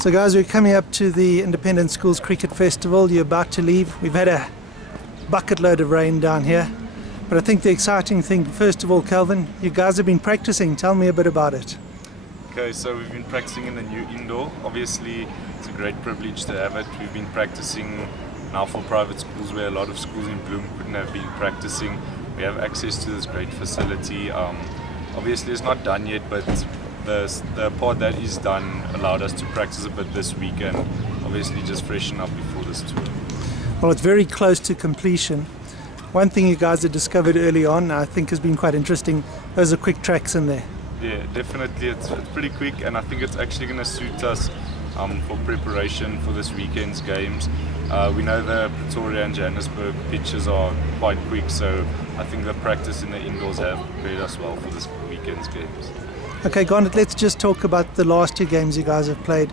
So guys, we're coming up to the Independent Schools Cricket Festival. You're about to leave. We've had a bucket load of rain down here. But I think the exciting thing, first of all, Calvin, you guys have been practicing. Tell me a bit about it. Okay, so we've been practicing in the new indoor. Obviously, it's a great privilege to have it. We've been practicing now for private schools where a lot of schools in Bloem couldn't have been practicing. We have access to this great facility. Obviously, it's not done yet, but the part that is done allowed us to practice a bit this weekend. Obviously, just freshen up before this tour. Well, it's very close to completion. One thing you guys had discovered early on, I think has been quite interesting, those are quick tracks in there. Yeah, definitely. It's pretty quick, and I think it's actually going to suit us for preparation for this weekend's games. We know the Pretoria and Johannesburg pitches are quite quick, so I think the practice in the indoors have prepared us well for this weekend's games. Okay, Garnett, let's just talk about the last two games you guys have played.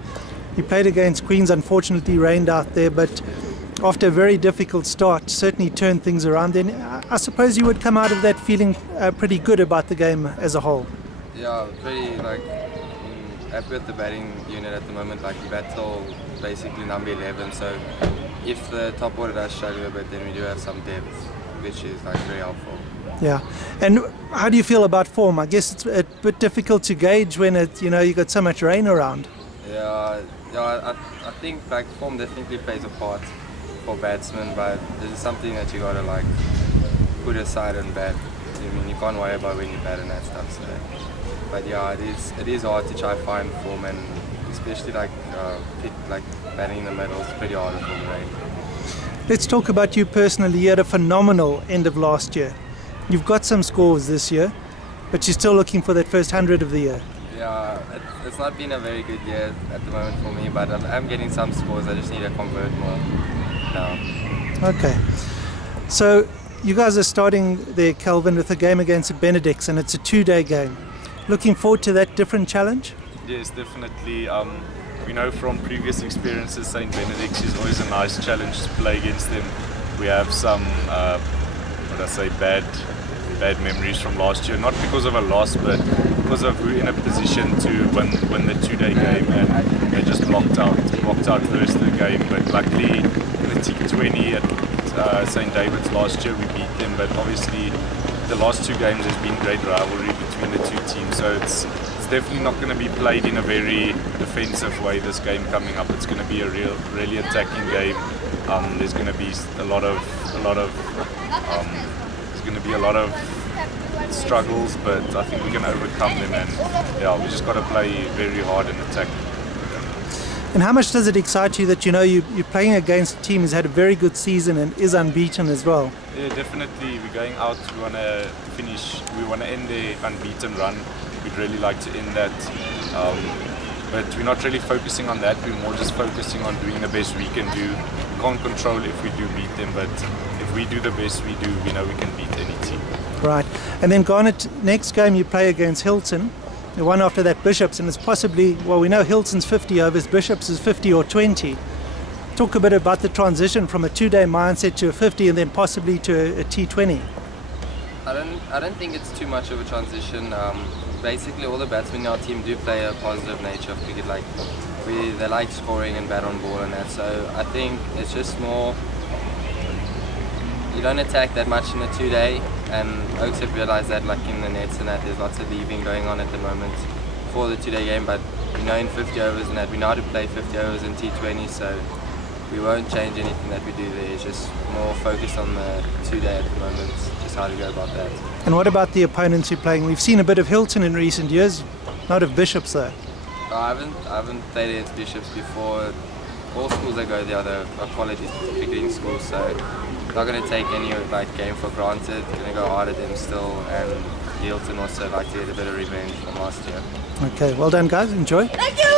You played against Queens, unfortunately rained out there, but after a very difficult start, certainly turned things around. Then I suppose you would come out of that feeling pretty good about the game as a whole. Yeah, pretty happy with the batting unit at the moment. Like we bat till basically number 11, so if the top order does struggle a bit, then we do have some depth, which is very helpful. Yeah, and how do you feel about form? I guess it's a bit difficult to gauge when you got so much rain around. Yeah, I think form definitely plays a part for batsmen, but this is something that you gotta put aside and bat. I mean, you can't worry about when you bat and that stuff. So, but yeah, it is hard to try to find form, and especially batting in the middle is pretty hard with all the rain. Let's talk about you personally. You had a phenomenal end of last year. You've got some scores this year, but you're still looking for that first 100 of the year. Yeah, it's not been a very good year at the moment for me, but I'm getting some scores. I just need to convert more now. Okay. So you guys are starting there, Calvin, with a game against Benedict's, and it's a 2-day game. Looking forward to that different challenge? Yes, definitely. We know from previous experiences, St. Benedict's is always a nice challenge to play against them. We have some, bad memories from last year, not because of a loss, but because of we're in a position to win the 2-day game, and they just blocked out first the game. But luckily, in the T20 at St. David's last year, we beat them. But obviously, the last two games has been great rivalry between the two teams, so it's definitely not going to be played in a very defensive way. This game coming up, it's going to be a really attacking game. There's going to be a lot of struggles, but I think we're going to overcome them, and yeah, we just got to play very hard and attack. And how much does it excite you that you're playing against a team who's had a very good season and is unbeaten as well? Yeah, definitely. We're going out, we want to end the unbeaten run. We'd really like to end that, but we're not really focusing on that. We're more just focusing on doing the best we can do. We can't control if we do beat them, but if we do the best we do, we know we can beat any team. Right. And then Garnett, next game you play against Hilton. The one after that, Bishops, and it's possibly, well, we know Hilton's 50 overs, Bishops is 50 or 20. Talk a bit about the transition from a 2-day mindset to a 50 and then possibly to a T20. I don't think it's too much of a transition. Basically, all the batsmen in our team do play a positive nature of cricket. They like scoring and bat on ball and that. So I think it's just more, you don't attack that much in a 2-day, and Oaks have realised that in the nets and that there's lots of leaving going on at the moment for the 2-day game, but in 50 overs and that, we know how to play 50 overs in T20, so we won't change anything that we do there. It's just more focused on the 2-day at the moment, just how to go about that. And what about the opponents you're playing? We've seen a bit of Hilton in recent years, not of Bishops though. I haven't played against Bishops before. All schools that go there are quality cricketing schools, so not going to take any game for granted. Going to go hard at them still, and Hilton also like to get a bit of revenge from last year. Okay, well done guys, enjoy. Thank you.